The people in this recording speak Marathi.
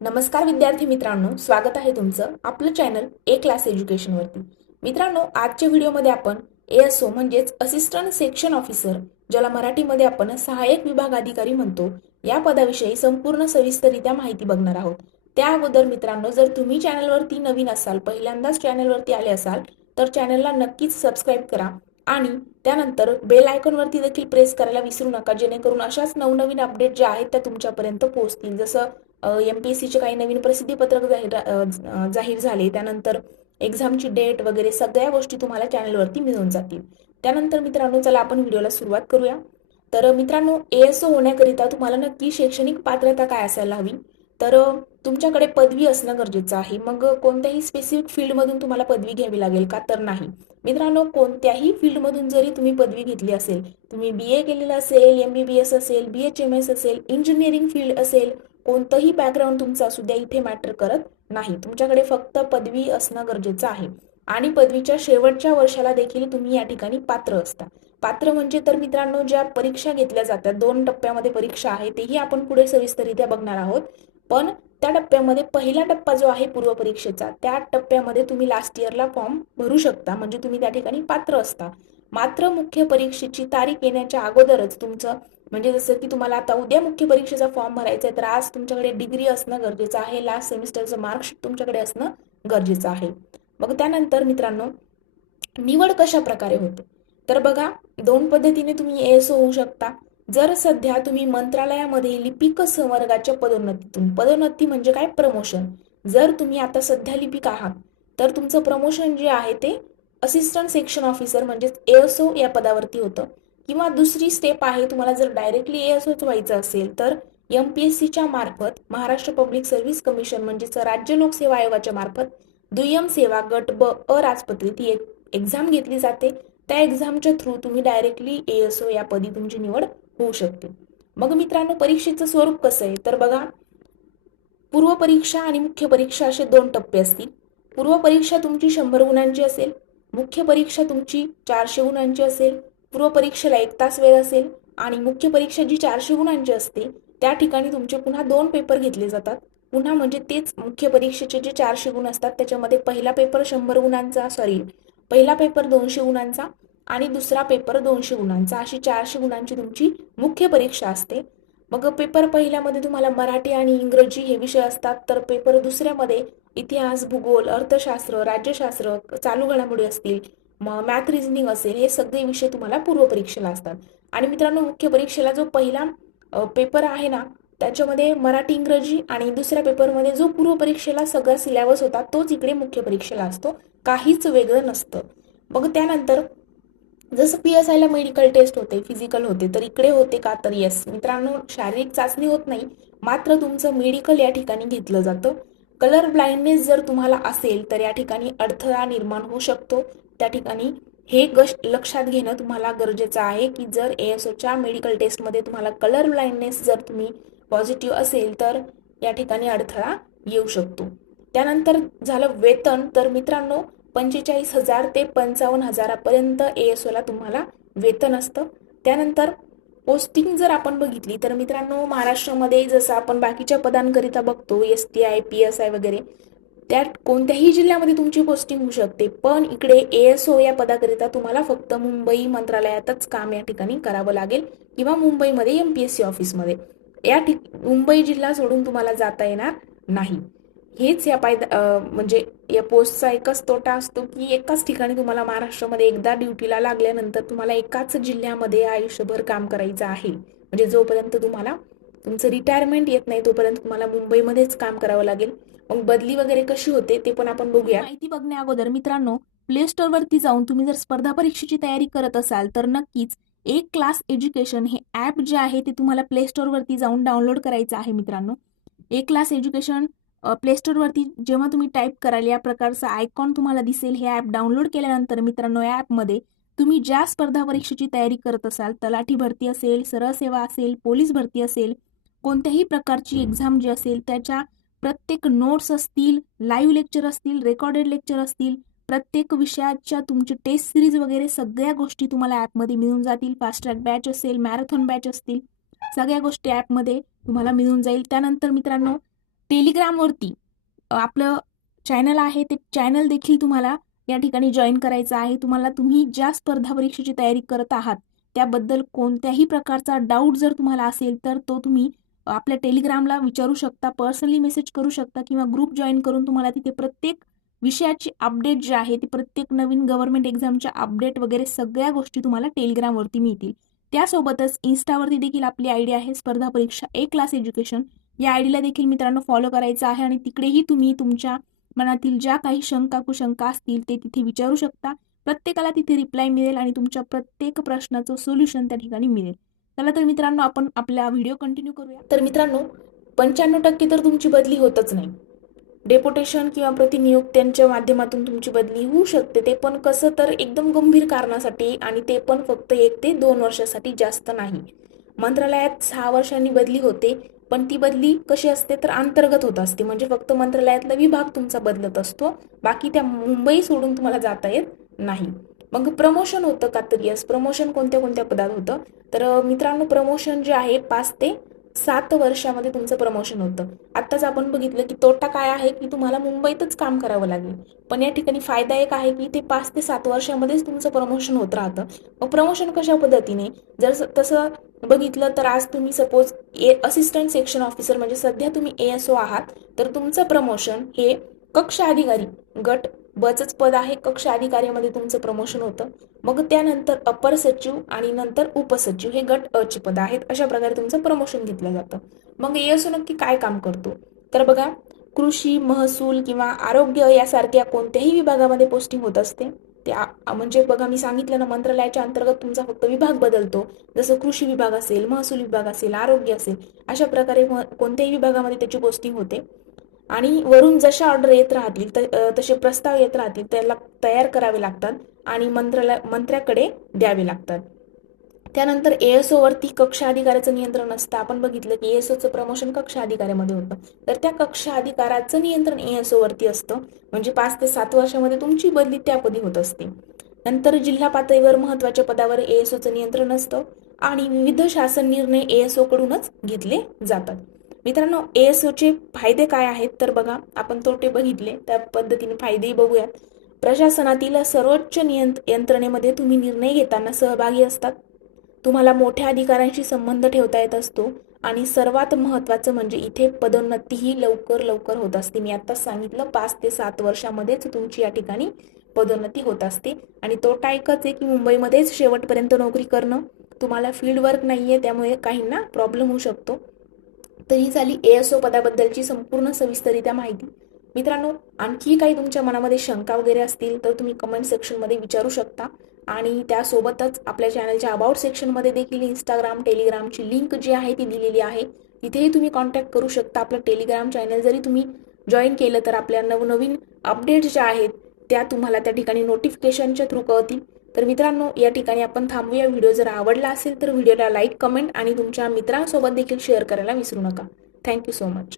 नमस्कार विद्यार्थी मित्रांनो, स्वागत आहे तुमचं आपलं चॅनल ए क्लास एज्युकेशन वरती. मित्रांनो, आजच्या व्हिडिओमध्ये आपण एएसओ म्हणजेच असिस्टंट सेक्शन ऑफिसर, ज्याला मराठीमध्ये आपण सहाय्यक विभाग अधिकारी म्हणतो, या पदाविषयी संपूर्ण सविस्तररित्या माहिती बघणार आहोत. त्या अगोदर मित्रांनो, जर तुम्ही चॅनलवरती नवीन असाल, पहिल्यांदाच चॅनलवरती आले असाल, तर चॅनलला नक्कीच सबस्क्राईब करा आणि त्यानंतर बेल आयकॉनवरती देखील प्रेस करायला विसरू नका, जेणेकरून अशाच नवनवीन अपडेट ज्या आहेत त्या तुमच्यापर्यंत पोहोचतील. जसं एमपीएससीचे काही नवीन प्रसिद्धीपत्रक जाहीर झाले, त्यानंतर एक्झामची डेट वगैरे सगळ्या गोष्टी तुम्हाला चॅनलवरती मिळून जातील. त्यानंतर मित्रांनो, चला आपण व्हिडिओला सुरुवात करूया. तर मित्रांनो, एएसओ होण्याकरिता तुम्हाला नक्की शैक्षणिक पात्रता काय असायला हवी? तर तुमच्याकडे पदवी असणं गरजेचं आहे. मग कोणत्याही स्पेसिफिक फील्डमधून तुम्हाला पदवी घ्यावी लागेल का? तर नाही मित्रांनो, कोणत्याही फील्डमधून जरी तुम्ही पदवी घेतली असेल, तुम्ही बीए केलेलं असेल, एमबीबीएस असेल, बीएचएमएस असेल, इंजिनिअरिंग फील्ड असेल, कोणतंही बॅकग्राऊंड तुमचं असू द्या, इथे मॅटर करत नाही. तुमच्याकडे फक्त पदवी असणं गरजेचं आहे आणि पदवीच्या शेवटच्या वर्षाला देखील तुम्ही या ठिकाणी पात्र असता. पात्र म्हणजे तर मित्रांनो, ज्या परीक्षा घेतल्या जातात, 2 टप्प्यामध्ये परीक्षा आहे, तेही आपण पुढे सविस्तररित्या बघणार आहोत. पण त्या टप्प्यामध्ये पहिला टप्पा जो आहे पूर्व परीक्षेचा, त्या टप्प्यामध्ये तुम्ही लास्ट इयरला फॉर्म भरू शकता, म्हणजे तुम्ही त्या ठिकाणी पात्र असता. मात्र मुख्य परीक्षेची तारीख येण्याच्या अगोदरच तुमचं, म्हणजे जसं की तुम्हाला आता उद्या मुख्य परीक्षेचा फॉर्म भरायचा आहे, तर आज तुमच्याकडे डिग्री असणं गरजेचं आहे, लास्ट सेमिस्टरचं मार्कशीट तुमच्याकडे असणं गरजेचं आहे. मग त्यानंतर मित्रांनो, निवड कशा प्रकारे होते? तर बघा, 2 पद्धतीने तुम्ही एएसओ होऊ शकता. जर सध्या तुम्ही मंत्रालयामध्ये लिपिक संवर्गाच्या पदोन्नतीतून, पदोन्नती म्हणजे काय? प्रमोशन. जर तुम्ही आता सध्या लिपिक आहात, तर तुमचं प्रमोशन जे आहे ते असिस्टंट सेक्शन ऑफिसर म्हणजेच एएसओ या पदावरती होतं. किंवा दुसरी स्टेप आहे, तुम्हाला जर डायरेक्टली एएसओच व्हायचं असेल, तर एमपीएससीच्या मार्फत, महाराष्ट्र पब्लिक सर्व्हिस कमिशन म्हणजेच राज्य लोकसेवा आयोगाच्या मार्फत दुय्यम सेवा गट ब अराजपत्रित ही एक एक्झाम घेतली जाते. त्या एक्झामच्या थ्रू तुम्ही डायरेक्टली एएसओ या पदी तुमची निवड होऊ शकते. मग मित्रांनो, परीक्षेचं स्वरूप कसं आहे? तर बघा, पूर्व परीक्षा आणि मुख्य परीक्षा असे 2 टप्पे असतील. पूर्व परीक्षा तुमची 100 गुणांची असेल, मुख्य परीक्षा तुमची 400 गुणांची असेल. पूर्व परीक्षेला 1 तास वेळ असेल आणि मुख्य परीक्षा जी 400 गुणांची असते, त्या ठिकाणी तुमचे पुन्हा 2 पेपर घेतले जातात. पुन्हा म्हणजे तेच मुख्य परीक्षेचे जे 400 गुण असतात, त्याच्यामध्ये पहिला पेपर 100 गुणांचा, पहिला पेपर 200 गुणांचा आणि दुसरा पेपर 200 गुणांचा, अशी 400 गुणांची तुमची मुख्य परीक्षा असते. मग पेपर पहिल्यामध्ये तुम्हाला मराठी आणि इंग्रजी हे विषय असतात, तर पेपर दुसऱ्यामध्ये इतिहास, भूगोल, अर्थशास्त्र, राज्यशास्त्र, चालू घडामोडी असतील, मॅथ रिझनिंग असेल, हे सगळे विषय तुम्हाला पूर्व परीक्षेला असतात. आणि मित्रांनो, मुख्य परीक्षेला जो पहिला पेपर आहे ना, त्याच्यामध्ये मराठी, इंग्रजी आणि दुसऱ्या पेपरमध्ये जो पूर्व परीक्षेला सगळा सिलेबस होता, तोच इकडे मुख्य परीक्षेला असतो, काहीच वेगळं नसतं. मग त्यानंतर जसं पीएसआयला मेडिकल टेस्ट होते, फिजिकल होते, तर इकडे होते का? तर येस मित्रांनो, शारीरिक चाचणी होत नाही, मात्र तुमचं मेडिकल या ठिकाणी घेतलं जातं. कलर ब्लाइंडनेस जर तुम्हाला असेल, तर या ठिकाणी अडथळा निर्माण होऊ शकतो. त्या ठिकाणी हे लक्षात घेणं तुम्हाला गरजेचं आहे की जर एएसओच्या मेडिकल टेस्टमध्ये तुम्हाला कलर ब्लाइंडनेस जर तुम्ही पॉझिटिव्ह असेल, तर या ठिकाणी अडथळा येऊ शकतो. त्यानंतर झालं वेतन. तर मित्रांनो, 45,000 ते 55,000पर्यंत एएसओला तुम्हाला वेतन असतं. त्यानंतर पोस्टिंग जर आपण बघितली, तर मित्रांनो, महाराष्ट्रामध्ये जसं आपण बाकीच्या पदांकरिता बघतो, एसटीआय, पीएसआय वगैरे, त्या कोणत्याही जिल्ह्यामध्ये तुमची पोस्टिंग होऊ शकते. पण इकडे एएसओ या पदाकरिता तुम्हाला फक्त मुंबई मंत्रालयातच काम या ठिकाणी करावं लागेल किंवा मुंबईमध्ये एमपीएससी ऑफिसमध्ये. मुंबई जिल्हा सोडून तुम्हाला जाता येणार नाही. हेच या म्हणजे या पोस्टचा एकच तोटा असतो की एकाच ठिकाणी तुम्हाला महाराष्ट्रामध्ये एकदा ड्युटीला लागल्यानंतर तुम्हाला एकाच जिल्ह्यामध्ये आयुष्यभर काम करायचं आहे. म्हणजे जोपर्यंत तुम्हाला तुमचं रिटायरमेंट येत नाही, तोपर्यंत तुम्हाला मुंबईमध्येच काम करावं लागेल. मग बदली वगैरे कशी होते ते पण आपण बघूया. माहिती बघण्या अगोदर मित्रांनो, प्ले स्टोअर वरती जाऊन तुम्ही जर स्पर्धा परीक्षेची तयारी करत असाल, तर नक्कीच एक क्लास एज्युकेशन हे ऍप जे आहे ते तुम्हाला प्ले स्टोअर वरती जाऊन डाउनलोड करायचं आहे. मित्रांनो, एक क्लास एज्युकेशन प्ले स्टोअर वरती जेव्हा तुम्ही टाईप कराल, या प्रकारचा आयकॉन तुम्हाला दिसेल. हे ऍप डाउनलोड केल्यानंतर मित्रांनो, या ऍपमध्ये तुम्ही ज्या स्पर्धा परीक्षेची तयारी करत असाल, तलाठी भरती असेल, सरळ सेवा असेल, पोलीस भरती असेल, कोणत्याही प्रकारची एक्झाम जी असेल, त्याच्या प्रत्येक नोट्स असतील, लाईव्ह लेक्चर असतील, रेकॉर्डेड लेक्चर असतील, प्रत्येक विषयाच्या तुमची टेस्ट सिरीज वगैरे सगळ्या गोष्टी तुम्हाला ऍपमध्ये मिळून जातील. फास्ट ट्रॅक बॅच असेल, मॅरेथॉन बॅच असतील, सगळ्या गोष्टी ऍपमध्ये तुम्हाला मिळून जाईल. त्यानंतर मित्रांनो, टेलिग्रामवरती आपलं चॅनल आहे, ते चॅनल देखील तुम्हाला या ठिकाणी जॉईन करायचं आहे. तुम्ही ज्या स्पर्धा परीक्षेची तयारी करत आहात त्याबद्दल कोणत्याही प्रकारचा डाऊट जर तुम्हाला असेल तर तो तुम्ही आपल्या टेलिग्रामला विचारू शकता, पर्सनली मेसेज करू शकता किंवा ग्रुप जॉईन करून तुम्हाला तिथे प्रत्येक विषयाची अपडेट जी आहे ती प्रत्येक नवीन गव्हर्नमेंट एक्झामच्या अपडेट वगैरे सगळ्या गोष्टी तुम्हाला टेलिग्रामवरती मिळतील. त्यासोबतच इन्स्टावरती देखील आपली आयडी आहे स्पर्धा परीक्षा ए क्लास एज्युकेशन. या आयडीला देखील मित्रांनो फॉलो करायचं आहे आणि तिकडेही तुम्ही तुमच्या मनातील ज्या काही शंका कुशंका असतील ते तिथे विचारू शकता. प्रत्येकाला तिथे रिप्लाय मिळेल आणि तुमच्या प्रत्येक प्रश्नाचं सोल्युशन त्या ठिकाणी मिळेल. चला तर मित्रांनो आपण आपला व्हिडिओ कंटिन्यू करूया. तर मित्रांनो 95% तर तुमची बदली होतच नाही. डेप्युटेशन किंवा प्रतिनियुक्त्यांच्या माध्यमातून तुमची बदली होऊ शकते, ते पण कसं तर एकदम गंभीर कारणासाठी आणि ते पण फक्त 1 ते 2 वर्षासाठी, जास्त नाही. मंत्रालयात 6 वर्षांनी बदली होते, पण ती बदली कशी असते तर अंतर्गत होत असते, म्हणजे फक्त मंत्रालयातला विभाग तुमचा बदलत असतो, बाकी त्या मुंबई सोडून तुम्हाला जाता येत नाही. मग प्रमोशन होतं का तर यस, प्रमोशन कोणत्या कोणत्या पदात होतं तर मित्रांनो प्रमोशन जे आहे 5 ते 7 वर्षामध्ये तुमचं प्रमोशन होतं. आत्ताच आपण बघितलं की तोटा काय आहे की तुम्हाला मुंबईतच काम करावं लागेल, पण या ठिकाणी फायदा एक आहे की ते 5 ते 7 वर्षामध्येच तुमचं प्रमोशन होत राहतं. मग प्रमोशन कशा पद्धतीने, जर तसं बघितलं तर आज तुम्ही सपोज असिस्टंट सेक्शन ऑफिसर म्हणजे सध्या तुम्ही ASO आहात, तर तुमचं प्रमोशन हे कक्ष अधिकारी गट बचच पद आहे, कक्ष अधिकारीमध्ये तुमचं प्रमोशन होतं. मग त्यानंतर अपर सचिव आणि नंतर उपसचिव हे गट अ ची पद आहेत. अशा प्रकारे तुमचं प्रमोशन घेतलं जातं. मग ASO नक्की काय काम करतो तर बघा, कृषी, महसूल किंवा आरोग्य यासारख्या कोणत्याही विभागामध्ये पोस्टिंग होत असते. म्हणजे बघा मी सांगितलं ना, मंत्रालयाच्या अंतर्गत तुमचा फक्त विभाग बदलतो. जसं कृषी विभाग असेल, महसूल विभाग असेल, आरोग्य असेल, अशा प्रकारे कोणत्याही विभागामध्ये त्याची पोस्टिंग होते. आणि वरून जशा ऑर्डर येत राहतील तसे प्रस्ताव येत राहतील, त्याला तयार करावे लागतात आणि मंत्र्याकडे द्यावे लागतात. त्यानंतर ASO वरती कक्ष अधिकाऱ्याचं नियंत्रण असतं. आपण बघितलं की ASOचं प्रमोशन कक्ष अधिकाऱ्यामध्ये होतं, तर त्या कक्ष अधिकाऱ्याचं नियंत्रण ASO वरती असतं, म्हणजे 5 ते 7 वर्षामध्ये तुमची बदली त्या पदी होत असते. नंतर जिल्हा पातळीवर महत्त्वाच्या पदावर ASOचं नियंत्रण असतं आणि विविध शासन निर्णय ASO कडूनच घेतले जातात. मित्रांनो ASOचे फायदे काय आहेत तर बघा, आपण तोटे बघितले, त्या पद्धतीने फायदेही बघूयात. प्रशासनातील सर्वोच्च यंत्रणेमध्ये तुम्ही निर्णय घेताना सहभागी असतात. तुम्हाला मोठ्या अधिकाऱ्यांशी संबंध ठेवता येत असतो आणि सर्वात महत्त्वाचं म्हणजे इथे पदोन्नतीही लवकर लवकर होत असते. मी आत्ताच सांगितलं 5 ते 7 वर्षामध्येच तुमची या ठिकाणी पदोन्नती होत असते. आणि तोटा एकच आहे की मुंबईमध्येच शेवटपर्यंत नोकरी करणं, तुम्हाला फील्ड वर्क नाहीये, त्यामुळे काहींना प्रॉब्लेम होऊ शकतो. तर ही झाली ASO पदाबद्दलची संपूर्ण सविस्तरित्या माहिती. मित्रांनो आणखी काही तुमच्या मनामध्ये शंका वगैरे असतील तर तुम्ही कमेंट सेक्शनमध्ये विचारू शकता. आणि त्यासोबतच आपल्या चॅनलच्या अबाउट सेक्शनमध्ये देखील इंस्टाग्राम, टेलिग्रामची लिंक जी आहे ती दिलेली आहे, तिथेही तुम्ही कॉन्टॅक्ट करू शकता. आपलं टेलिग्राम चॅनल जरी तुम्ही जॉईन केलं तर आपल्या नवनवीन अपडेट्स ज्या आहेत त्या तुम्हाला त्या ठिकाणी नोटिफिकेशनच्या थ्रू कळतील. तर मित्रांनो या ठिकाणी आपण थांबूया. व्हिडिओ जर आवडला असेल तर व्हिडिओला लाईक, कमेंट आणि तुमच्या मित्रांसोबत देखील शेअर करायला विसरू नका. Thank you so much.